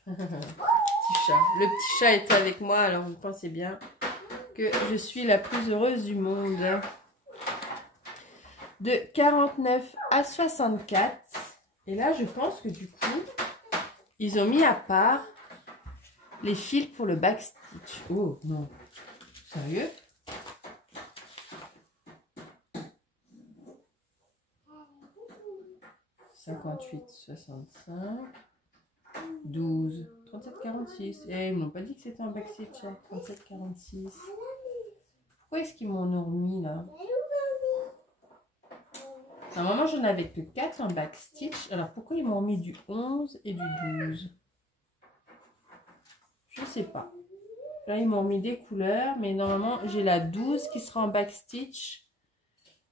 Petit chat. Le petit chat est avec moi, alors vous pensez bien que je suis la plus heureuse du monde. De 49 à 64. Et là, je pense que du coup, ils ont mis à part les fils pour le backstitch. Oh non. Sérieux? « 58, 65, 12, 37, 46. Et ils m'ont pas dit que c'était un backstitch, hein. 37, 46. Pourquoi est-ce qu'ils m'ont remis là? Normalement, j'en avais que 4 en backstitch. Alors, pourquoi ils m'ont mis du 11 et du 12? Je sais pas. Là, ils m'ont mis des couleurs. Mais normalement, j'ai la 12 qui sera en backstitch.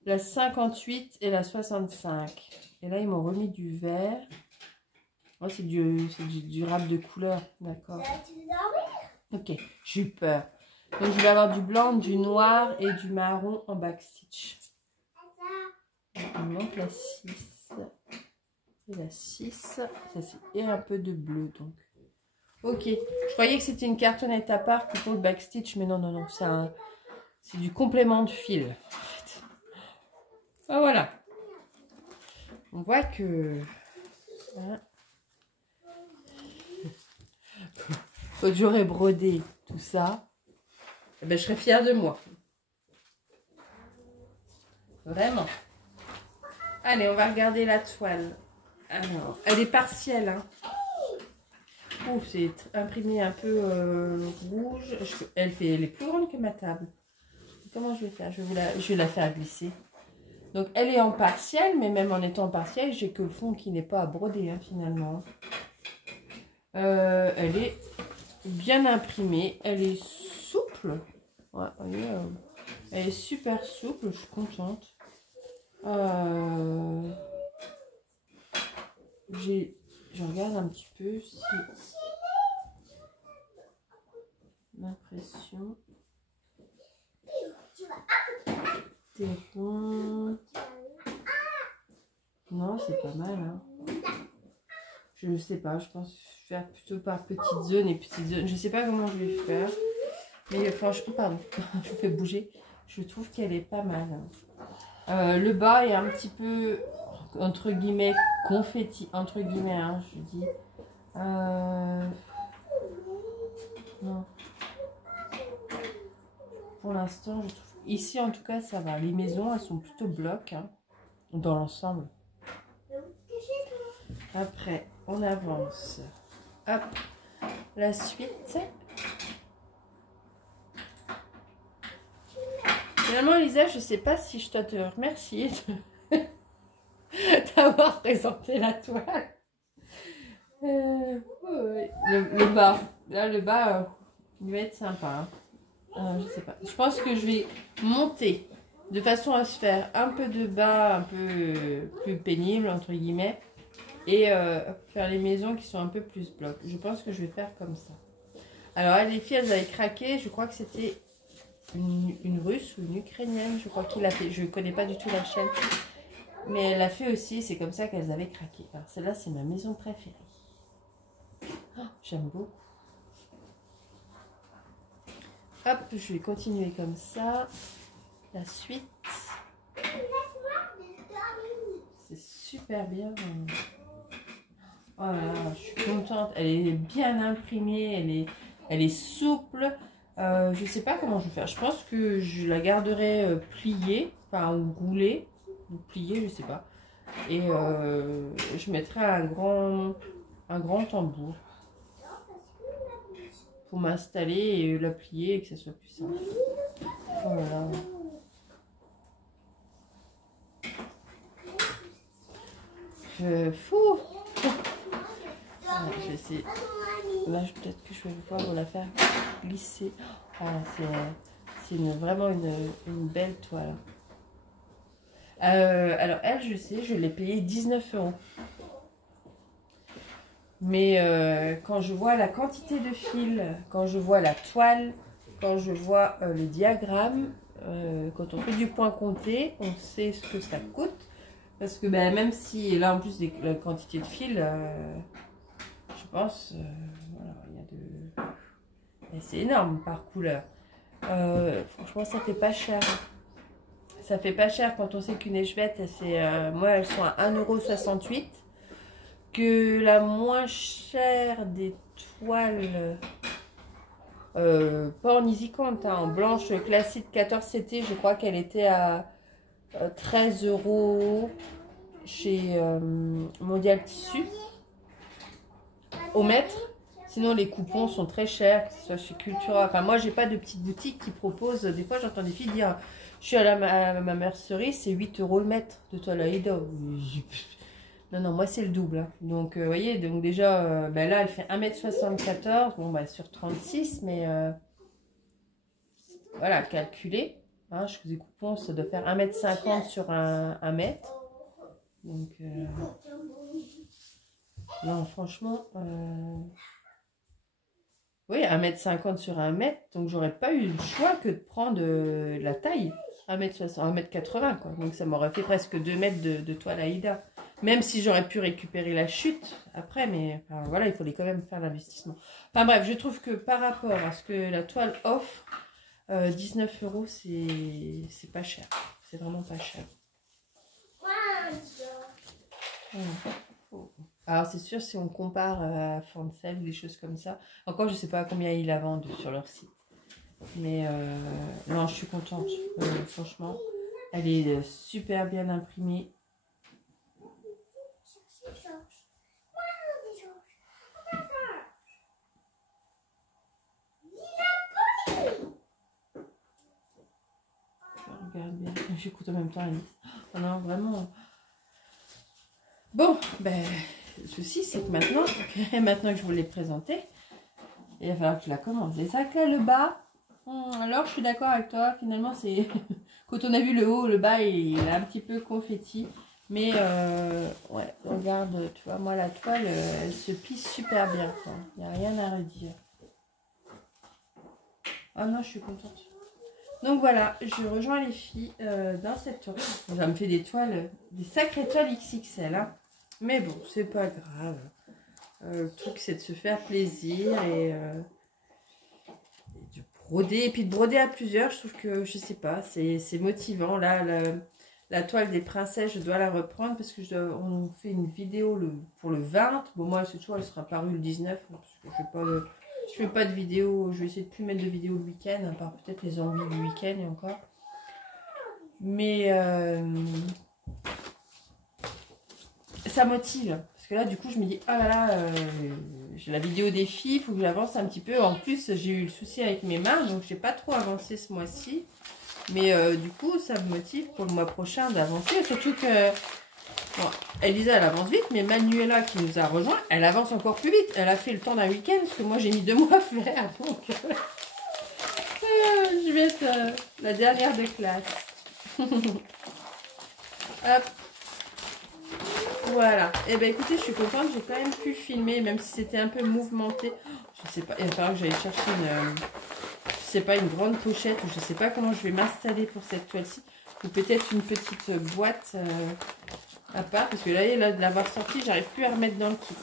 La 58 et la 65. Et là, ils m'ont remis du vert. Oh, c'est du rap de couleur. D'accord. Ok, j'ai eu peur. Donc, je vais avoir du blanc, du noir et du marron en backstitch. Il me manque la 6 et la 6, ça c'est un peu de bleu donc. Ok, je croyais que c'était une cartonnette à part pour le backstitch, mais non, non, non, c'est du complément de fil en fait. Ah, voilà. On voit que... Voilà. Faut que j'aurais brodé tout ça. Eh ben, je serais fière de moi. Vraiment. Allez, on va regarder la toile. Alors, elle est partielle. Hein. Ouf, c'est imprimé un peu rouge. Elle est plus grande que ma table. Comment je vais faire? Je vais la faire glisser. Donc, elle est en partielle, mais même en étant partielle, j'ai que le fond qui n'est pas à broder, hein, finalement. Elle est bien imprimée. Elle est souple. Ouais, voyez, elle est super souple. Je suis contente. Je regarde un petit peu si l'impression t'es rond. Non, c'est pas mal. Hein. Je sais pas, je pense faire plutôt par petites zones et petites zones. Je sais pas comment je vais faire. Mais franchement, pardon, je vous fais bouger. Je trouve qu'elle est pas mal. Hein. Le bas est un petit peu, entre guillemets, confetti. Entre guillemets, hein, je dis. Non. Pour l'instant, je trouve... Ici, en tout cas, ça va. Les maisons, elles sont plutôt blocs, hein, dans l'ensemble. Après, on avance. Hop. La suite. Finalement, Elisa, je sais pas si je dois te remercier d'avoir présenté la toile. Le bas. Là, le bas, il va être sympa. Hein. Je sais pas. Je pense que je vais monter de façon à se faire un peu de bas, un peu plus pénible, entre guillemets. Et faire les maisons qui sont un peu plus blocs. Je pense que je vais faire comme ça. Alors, elle, les filles, elles avaient craqué. Je crois que c'était une russe ou une ukrainienne. Je crois qu'il a fait. Je ne connais pas du tout la chaîne. Mais elle a fait aussi. C'est comme ça qu'elles avaient craqué. Alors, celle-là, c'est ma maison préférée. Oh, j'aime beaucoup. Hop, je vais continuer comme ça. La suite. C'est super bien. Oh là là, je suis contente. Elle est bien imprimée. Elle est souple. Je ne sais pas comment je vais faire. Je pense que je la garderai pliée. Enfin, ou roulée. Ou pliée, je ne sais pas. Et je mettrai un grand tambour. Pour m'installer et la plier et que ça soit plus simple. Oh là là. Fou. Ah, je vais essayer. Là, peut-être que je vais pouvoir la faire glisser. Ah, c'est vraiment une belle toile. Alors, elle, je sais, je l'ai payée 19 €. Mais quand je vois la quantité de fils, quand je vois la toile, quand je vois le diagramme, quand on fait du point compté, on sait ce que ça coûte. Parce que ben, même si là en plus la quantité de fils, je pense, voilà, il y a de... Et c'est énorme par couleur. Franchement, ça fait pas cher. Ça fait pas cher quand on sait qu'une échevette, moi, elles sont à 1,68 €. Que la moins chère des toiles, pas en EasyCount, hein, en blanche classique 14 CT, je crois qu'elle était à 13 € chez Mondial Tissu au mètre. Sinon les coupons sont très chers, que ce soit chez Cultura. Enfin moi j'ai pas de petite boutique qui propose. Des fois j'entends des filles dire je suis à ma mercerie, c'est 8 € le mètre de toile Aïda. Non, non, moi c'est le double. Hein. Donc, vous voyez, donc déjà, ben là, elle fait 1,74 m. Bon, bah, sur 36, mais voilà, calculé. Hein, je faisais coupons, ça doit faire 1,50 m sur 1 mètre. Donc, non, franchement, oui, 1,50 m sur 1 mètre. Donc, j'aurais pas eu le choix que de prendre la taille. 1,60 m, 1,80 m, quoi. Donc, ça m'aurait fait presque 2 mètres de toile Aïda. Même si j'aurais pu récupérer la chute après, mais enfin, voilà, il fallait quand même faire l'investissement. Enfin bref, je trouve que par rapport à ce que la toile offre, 19 €, c'est pas cher. C'est vraiment pas cher. Alors c'est sûr, si on compare à Fancel ou des choses comme ça, encore je sais pas à combien ils la vendent sur leur site. Mais non, je suis contente. Franchement, elle est super bien imprimée. Regarde bien, j'écoute en même temps Alice. Oh non, vraiment. Bon, ben, le souci c'est que maintenant que je vous l'ai présenté, il va falloir que je la commande. C'est ça que là, le bas, alors je suis d'accord avec toi, finalement c'est... Quand on a vu le haut, le bas il est un petit peu confetti. Mais ouais, regarde, tu vois, moi la toile, elle se plisse super bien. Il n'y a rien à redire. Oh non, je suis contente. Donc voilà, je rejoins les filles dans cette toile. Ça me fait des toiles, des sacrées toiles XXL. Hein. Mais bon, c'est pas grave. Le truc, c'est de se faire plaisir et de broder. Et puis de broder à plusieurs, je trouve que, je sais pas, c'est motivant. Là, la toile des princesses, je dois la reprendre parce que on fait une vidéo pour le 20. Bon, moi, cette toile, elle sera parue le 19. Parce que je fais pas de vidéo, je vais essayer de plus mettre de vidéos le week-end, à part peut-être les envies du week-end et encore. Mais ça motive. Parce que là, du coup, je me dis, ah là là, j'ai la vidéo des filles, il faut que j'avance un petit peu. En plus, j'ai eu le souci avec mes mains, donc j'ai pas trop avancé ce mois-ci. Mais du coup, ça me motive pour le mois prochain d'avancer. Surtout que bon, Elisa, elle avance vite, mais Manuela qui nous a rejoint, elle avance encore plus vite. Elle a fait le temps d'un week-end, parce que moi j'ai mis 2 mois à faire. Donc, je vais être la dernière de classe. Hop. Voilà. Et ben écoutez, je suis contente, j'ai quand même pu filmer, même si c'était un peu mouvementé. Je sais pas, il va falloir que j'aille chercher une grande pochette, ou je sais pas comment je vais m'installer pour cette toile-ci. Ou peut-être une petite boîte à part, parce que là de l'avoir sorti, j'arrive plus à remettre dans le kit.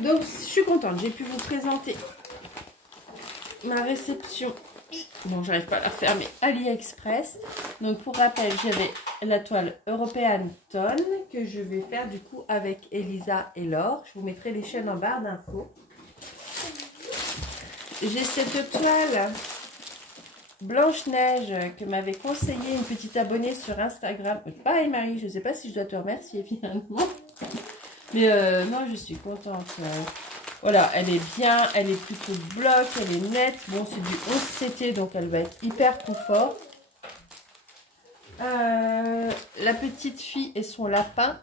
Donc, je suis contente. J'ai pu vous présenter ma réception. Bon, j'arrive pas à la refermer. AliExpress. Donc, pour rappel, j'avais la toile European Tone que je vais faire du coup avec Elisa et Laure. Je vous mettrai les chaînes en barre d'infos. J'ai cette toile Blanche-Neige que m'avait conseillé une petite abonnée sur Instagram. Pareil Marie, je ne sais pas si je dois te remercier finalement. Mais non, je suis contente. Voilà, elle est bien, elle est plutôt bloc, elle est nette. Bon, c'est du 11 CT, donc elle va être hyper confort. La petite fille et son lapin.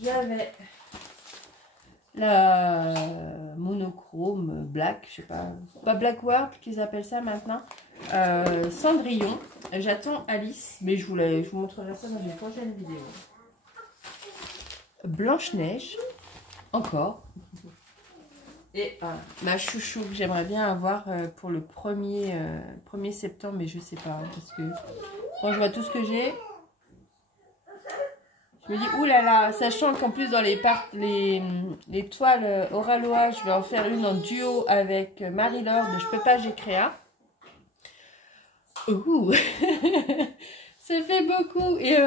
J'avais la monochrome black, je sais pas Black World qu'ils appellent ça maintenant. Cendrillon. J'attends Alice, mais je vous montrerai ça dans une prochaine vidéo. Blanche-Neige, encore. Et ma chouchou que j'aimerais bien avoir pour le 1er septembre, mais je sais pas, parce que quand je vois tout ce que j'ai, je Je me dis, oulala, sachant qu'en plus dans les toiles Oraloa, je vais en faire une en duo avec Marie-Laure de Je peux pas, j'ai créé. Ouh, ça fait beaucoup. Et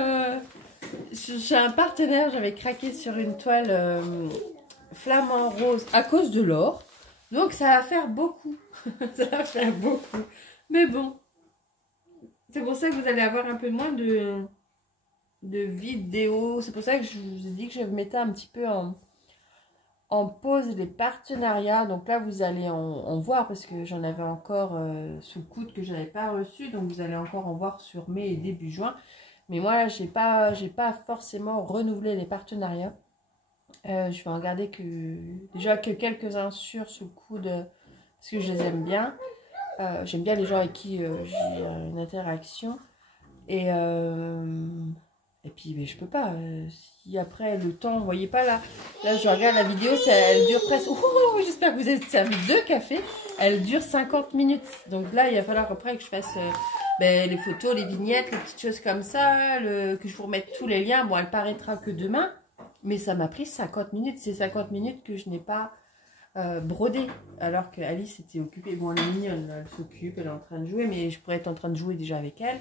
j'ai un partenaire, j'avais craqué sur une toile flamant rose à cause de l'or. Donc ça va faire beaucoup. Ça va faire beaucoup. Mais bon, c'est pour ça que vous allez avoir un peu moins de vidéos. C'est pour ça que je vous ai dit que je mettais un petit peu en pause les partenariats. Donc là, vous allez en voir parce que j'en avais encore sous le coude que je n'avais pas reçu. Donc vous allez encore en voir sur mai et début juin. Mais moi, là, j'ai pas forcément renouvelé les partenariats. Je vais en garder déjà que quelques-uns sous le coude parce que je les aime bien. J'aime bien les gens avec qui j'ai une interaction. Et puis, mais je peux pas. Si après le temps, vous voyez pas là je regarde la vidéo, elle dure presque. Oh, j'espère que vous avez servi 2 cafés. Elle dure 50 minutes. Donc là, il va falloir après que je fasse les photos, les vignettes, les petites choses comme ça, que je vous remette tous les liens. Bon, elle paraîtra que demain, mais ça m'a pris 50 minutes. C'est 50 minutes que je n'ai pas brodé, alors que Alice était occupée. Bon, elle est mignonne, elle s'occupe, elle est en train de jouer, mais je pourrais être en train de jouer déjà avec elle.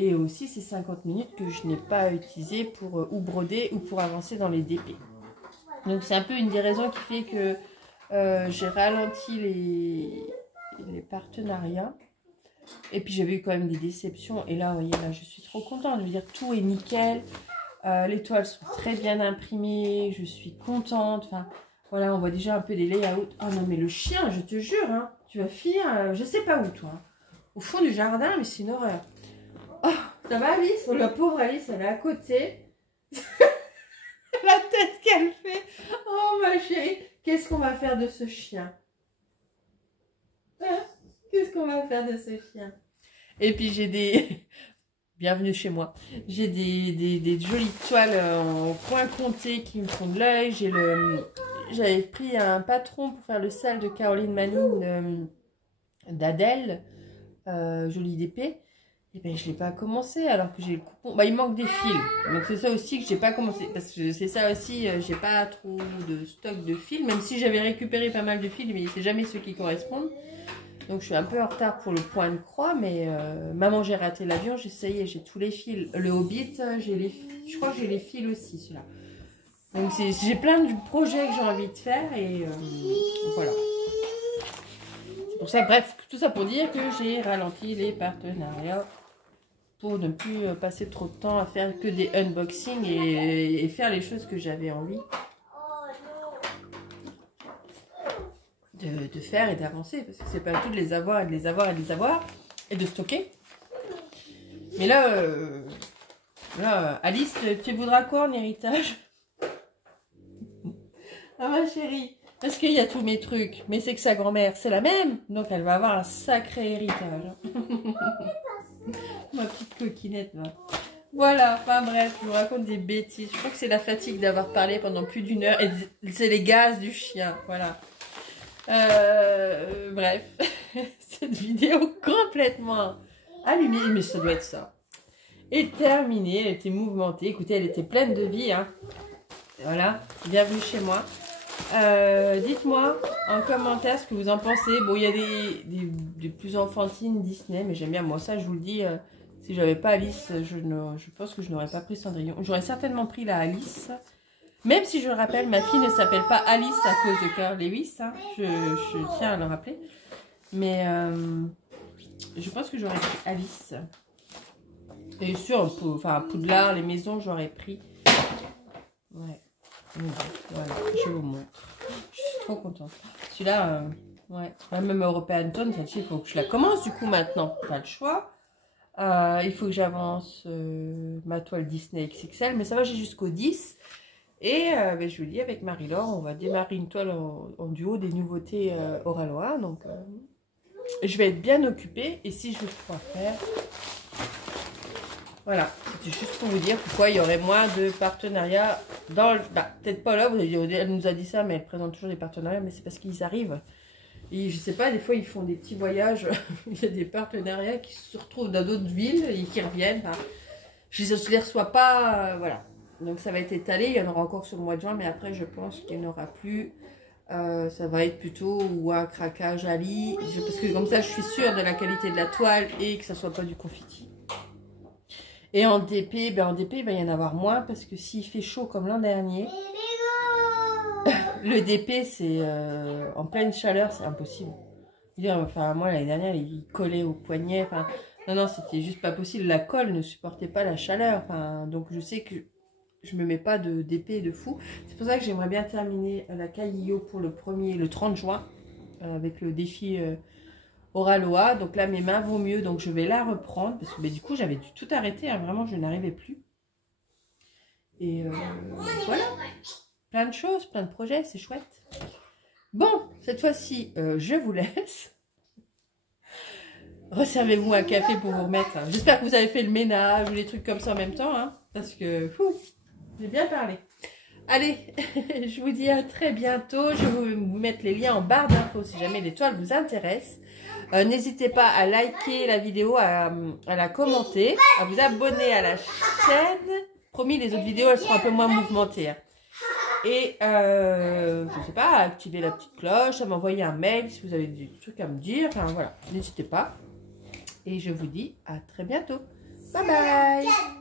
Et aussi, c'est 50 minutes que je n'ai pas utilisé pour ou broder ou pour avancer dans les DP. Donc, c'est un peu une des raisons qui fait que j'ai ralenti les partenariats. Et puis, j'avais eu quand même des déceptions. Et là, vous voyez, là, je suis trop contente. Je veux dire, tout est nickel. Les toiles sont très bien imprimées. Je suis contente. Enfin, voilà, on voit déjà un peu les layouts. Oh non, mais le chien, je te jure, hein, tu vas finir, je sais pas où, toi. Hein. Au fond du jardin, mais c'est une horreur. Oh, ça va Alice? La pauvre Alice, elle est à côté. La tête qu'elle fait. Oh ma chérie, qu'est-ce qu'on va faire de ce chien? Hein? Qu'est-ce qu'on va faire de ce chien? Et puis j'ai des... Bienvenue chez moi. J'ai des jolies toiles en coin comté qui me font de l'œil. J'avais pris un patron pour faire le sale de Caroline Manning d'Adèle. Jolie d'épée. Et ben, je ne l'ai pas commencé alors que j'ai le coupon. Bah, il manque des fils. Donc, c'est ça aussi que j'ai pas commencé. Parce que c'est ça aussi, j'ai pas trop de stock de fils. Même si j'avais récupéré pas mal de fils, mais c'est jamais ceux qui correspondent. Donc, je suis un peu en retard pour le point de croix. Mais maman, j'ai raté l'avion. Ça y est, j'ai tous les fils. Le Hobbit, je crois que j'ai les fils aussi, celui-là. Donc, j'ai plein de projets que j'ai envie de faire. Et voilà. C'est pour ça, bref, tout ça pour dire que j'ai ralenti les partenariats. Pour ne plus passer trop de temps à faire que des unboxings et faire les choses que j'avais envie de faire et d'avancer. Parce que c'est pas tout de les avoir et de les avoir et de les avoir et de stocker. Mais là, Alice, tu voudras quoi en héritage? Ah ma chérie, parce qu'il y a tous mes trucs, mais c'est que sa grand-mère, c'est la même. Donc elle va avoir un sacré héritage. Ma petite coquinette là. Voilà, enfin bref, je vous raconte des bêtises. Je crois que c'est la fatigue d'avoir parlé pendant plus d'1 heure. Et c'est les gaz du chien, voilà. Bref, cette vidéo complètement allumée, mais ça doit être ça. Est terminée, elle était mouvementée. Écoutez, elle était pleine de vie. Hein. Voilà, bienvenue chez moi. Dites-moi en commentaire ce que vous en pensez. Bon, il y a des plus enfantines Disney, mais j'aime bien. Moi, ça, je vous le dis, si j'avais pas Alice, je pense que je n'aurais pas pris Cendrillon. J'aurais certainement pris la Alice. Même si je le rappelle, ma fille ne s'appelle pas Alice à cause de Carl Lewis. Hein. Je tiens à le rappeler. Mais je pense que j'aurais pris Alice. Et sûr, enfin, Poudlard, les maisons, j'aurais pris. Ouais. Voilà, je vous montre. Je suis trop contente. Celui-là, ouais. Même European Tone, celle-ci, il faut que je la commence du coup maintenant. Pas le choix. Il faut que j'avance ma toile Disney XXL. Mais ça va, j'ai jusqu'au 10. Et ben, je vous dis, avec Marie-Laure, on va démarrer une toile en duo des nouveautés Oraloa. Donc, je vais être bien occupée. Et si je veux quoi faire... Voilà, c'était juste pour vous dire pourquoi il y aurait moins de partenariats dans le... Bah, peut-être pas là, elle nous a dit ça, mais elle présente toujours des partenariats, mais c'est parce qu'ils arrivent. Et je sais pas, des fois ils font des petits voyages, il y a des partenariats qui se retrouvent dans d'autres villes et qui reviennent. Enfin, je les reçois pas, voilà. Donc ça va être étalé, il y en aura encore sur le mois de juin, mais après je pense qu'il n'y en aura plus. Ça va être plutôt ou un craquage à lit, parce que comme ça je suis sûre de la qualité de la toile et que ça soit pas du confetti. Et en DP, ben en DP il va y en avoir moins parce que s'il fait chaud comme l'an dernier, le DP c'est en pleine chaleur, c'est impossible. Enfin moi l'année dernière il collait au poignet, enfin non c'était juste pas possible, la colle ne supportait pas la chaleur, enfin donc je sais que je me mets pas d'épée de fou. C'est pour ça que j'aimerais bien terminer la Caillio pour le 30 juin avec le défi Oraloa. Donc là mes mains vont mieux, donc je vais la reprendre parce que du coup j'avais dû tout arrêter, hein, vraiment je n'arrivais plus. Et voilà, plein de choses, plein de projets, c'est chouette. Bon, cette fois-ci je vous laisse. Resservez-vous un café pour vous remettre. Hein. J'espère que vous avez fait le ménage ou les trucs comme ça en même temps, hein, parce que j'ai bien parlé. Allez, je vous dis à très bientôt. Je vais vous mettre les liens en barre d'infos si jamais les toiles vous intéressent. N'hésitez pas à liker la vidéo, à la commenter, à vous abonner à la chaîne. Promis, les autres vidéos, elles seront un peu moins mouvementées. Hein. Et, je sais pas, à activer la petite cloche, à m'envoyer un mail si vous avez des trucs à me dire. Enfin, voilà, n'hésitez pas. Et je vous dis à très bientôt. Bye bye!